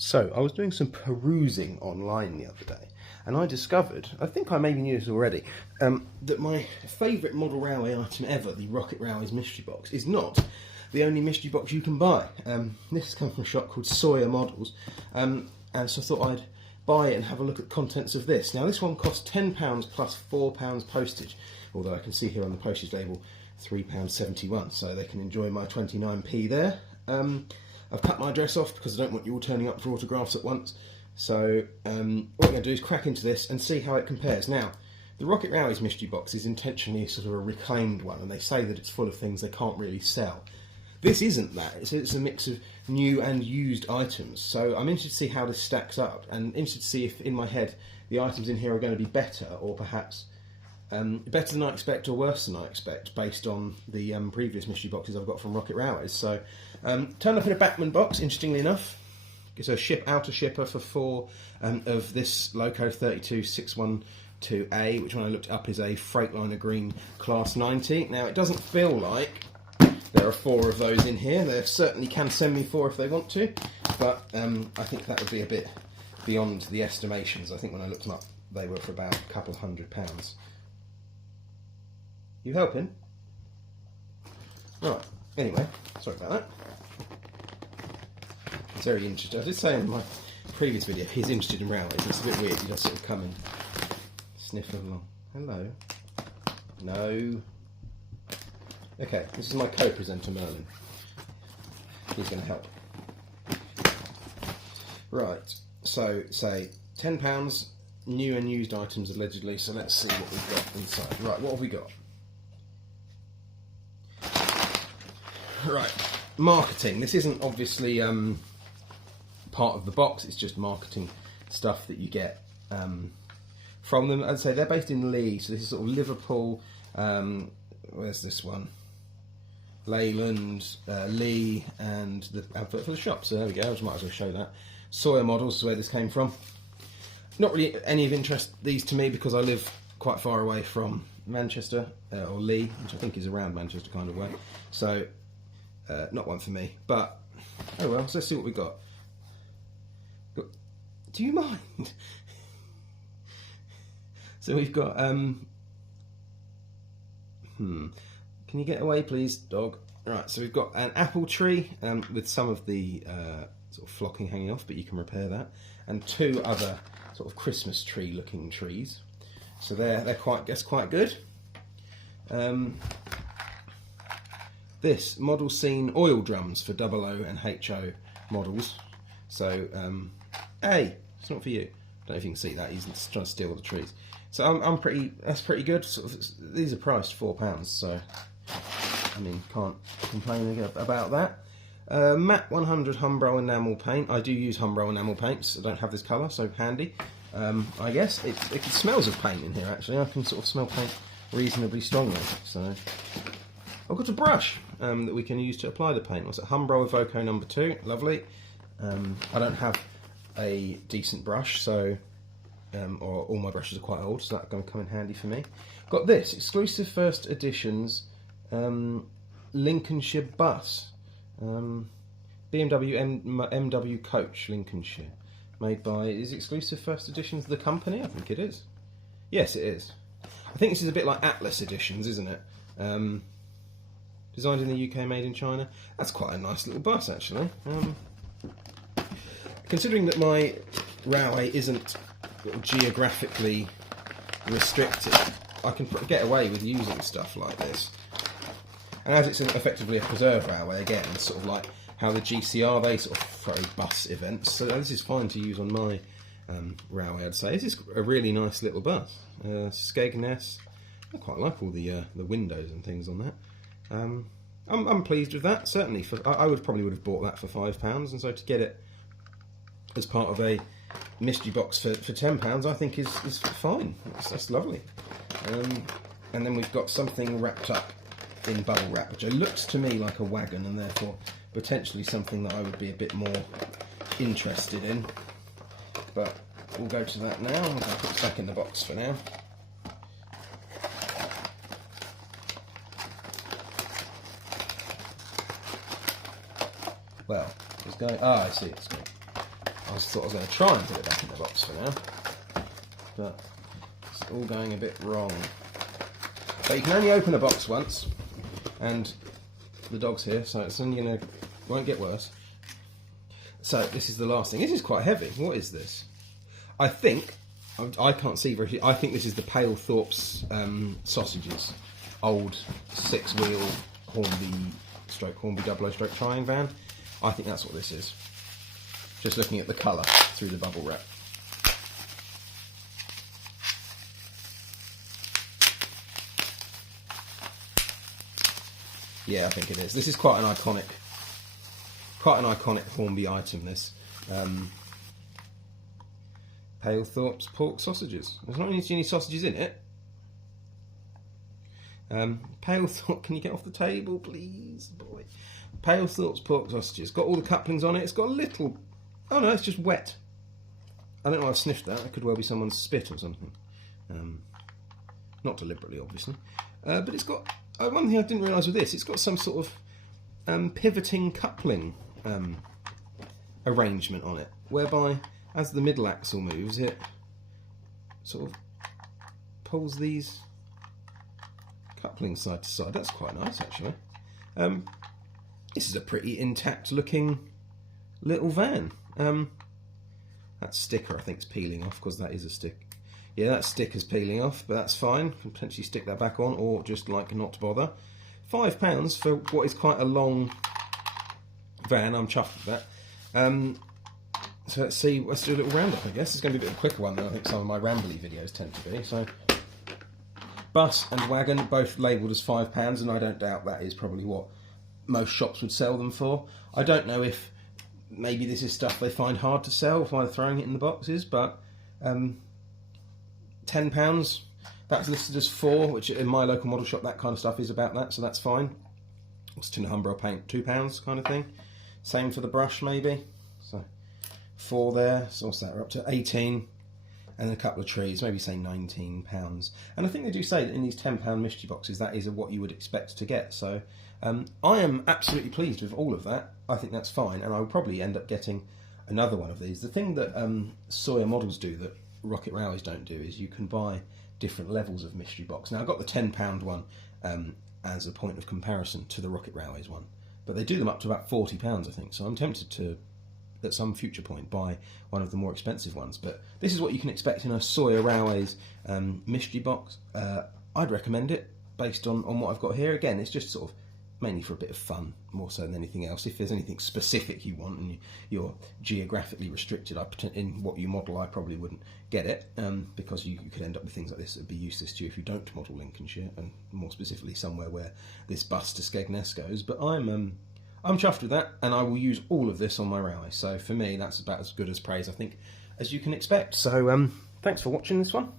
So, I was doing some perusing online the other day, and I discovered, I think I maybe knew this already, that my favourite model railway item ever, the Rocket Railways mystery box, is not the only mystery box you can buy. This has come from a shop called Sawyer Models, and so I thought I'd buy it and have a look at the contents of this. Now, this one costs £10 plus £4 postage, although I can see here on the postage label £3.71, so they can enjoy my 29p there. I've cut my address off because I don't want you all turning up for autographs at once. So what I'm going to do is crack into this and see how it compares. Now, the Rocket Railways mystery box is intentionally sort of a reclaimed one, and they say that it's full of things they can't really sell. This isn't that. It's a mix of new and used items. So I'm interested to see how this stacks up, and interested to see if, in my head, the items in here are going to be better, or perhaps better than I expect or worse than I expect, based on the previous mystery boxes I've got from Rocket Railways. So, turned up in a Bachmann box, interestingly enough. It's a outer shipper for 4 of this Loco 32612A, which when I looked up is a Freightliner Green Class 90. Now, it doesn't feel like there are 4 of those in here. They certainly can send me 4 if they want to, but I think that would be a bit beyond the estimations. I think when I looked them up, they were for about a couple of £100. You helping? Right, anyway, sorry about that. He's very interested. I did say in my previous video, he's interested in railways. It's a bit weird, you just sort of come and sniff along. Hello. No. Okay, this is my co-presenter, Merlin. He's going to help. Right, so, say, £10, new and used items allegedly, so let's see what we've got inside. Right, what have we got? Right, marketing. This isn't obviously part of the box, it's just marketing stuff that you get from them. I'd say they're based in Lee, so this is sort of Liverpool, where's this one? Leyland, Lee, and the advert for the shop. So there we go, I might as well show that. Sawyer Models is where this came from. Not really any of interest, these to me, because I live quite far away from Manchester, or Lee, which I think is around Manchester kind of way. So, not one for me, but oh well, so let's see what we got. Do you mind? So we've got, can you get away please, dog? Right, so we've got an apple tree with some of the sort of flocking hanging off, but you can repair that, and 2 other sort of Christmas tree looking trees. So they're quite good. This model scene oil drums for 00 and HO models. So, hey, it's not for you. Don't know if you can see that. He's trying to steal the trees. So that's pretty good. Sort of, these are priced £4, so I mean, can't complain about that. Matte 100 Humbro enamel paint. I do use Humbro enamel paints. I don't have this colour, so handy. I guess it smells of paint in here. Actually, I can sort of smell paint reasonably strongly. So I've got a brush that we can use to apply the paint. What's it? Humbro Evoco number 2. Lovely. I don't have a decent brush, so or all my brushes are quite old, so that's going to come in handy for me. Got this exclusive first editions Lincolnshire bus, BMW MW Coach Lincolnshire, made by, is exclusive first editions the company? I think it is. Yes, it is. I think this is a bit like Atlas editions, isn't it? Designed in the UK, made in China. That's quite a nice little bus, actually. Considering that my railway isn't geographically restricted, I can get away with using stuff like this. And as it's effectively a preserve railway, again, it's sort of like how the GCR, they sort of throw bus events. So this is fine to use on my railway, I'd say. This is a really nice little bus. Skegness. I quite like all the windows and things on that. I'm pleased with that, certainly. I probably would have bought that for £5, and so to get it as part of a mystery box for £10, I think is fine. That's lovely. And then we've got something wrapped up in bubble wrap, which looks to me like a wagon, and therefore potentially something that I would be a bit more interested in. But we'll go to that now. I'm going to put it back in the box for now. Well, it's going. Ah, I see. It's going. I thought I was going to try and put it back in the box for now, but it's all going a bit wrong. But you can only open a box once, and the dog's here, so it's only going to, won't get worse. So this is the last thing. This is quite heavy. What is this? I think, I can't see very, I think this is the Pale Thorpe's sausages. Old 6-wheel Hornby double-O stroke trying van. I think that's what this is. Just looking at the colour through the bubble wrap. Yeah, I think it is. This is quite an iconic Hornby item, this. Pale Thorpe's pork sausages. There's not any sausages in it. Pale Thorpe, can you get off the table, please, boy? Pale Thorpe's pork sausages. Got all the couplings on it. It's got a little... Oh no, it's just wet. I don't know why I've sniffed that. It could well be someone's spit or something. Not deliberately, obviously. But it's got... one thing I didn't realise with this, it's got some sort of pivoting coupling arrangement on it, whereby as the middle axle moves, it sort of pulls these couplings side to side. That's quite nice, actually. This is a pretty intact looking little van. That sticker I think is peeling off, because that is a stick. Yeah, that sticker's peeling off, but that's fine. Can potentially stick that back on, or just like not bother. £5 for what is quite a long van. I'm chuffed with that. So let's see. Let's do a little roundup. I guess it's going to be a bit of a quicker one than I think some of my rambly videos tend to be. So, bus and wagon both labelled as £5, and I don't doubt that is probably what most shops would sell them for. I don't know if maybe this is stuff they find hard to sell by throwing it in the boxes, but £10, that's listed as £4, which in my local model shop, that kind of stuff is about that, so that's fine. What's tin Umbro paint? £2 kind of thing. Same for the brush, maybe. So 4 there. So what's that? We're up to 18, and a couple of trees, maybe say £19. And I think they do say that in these £10 mystery boxes, that is what you would expect to get. So I am absolutely pleased with all of that. I think that's fine, and I will probably end up getting another one of these. The thing that Sawyer Models do that Rocket Railways don't do is you can buy different levels of mystery box. Now, I got the £10 one as a point of comparison to the Rocket Railways one, but they do them up to about £40, I think. So I'm tempted to, at some future point, buy one of the more expensive ones. But this is what you can expect in a Sawyer Railways mystery box. I'd recommend it based on what I've got here. Again, it's just sort of mainly for a bit of fun, more so than anything else. If there's anything specific you want and you're geographically restricted, in what you model, I probably wouldn't get it, because you could end up with things like this that would be useless to you if you don't model Lincolnshire, and more specifically somewhere where this bus to Skegness goes. But I'm chuffed with that, and I will use all of this on my railway. So for me, that's about as good as praise, I think, as you can expect. So thanks for watching this one.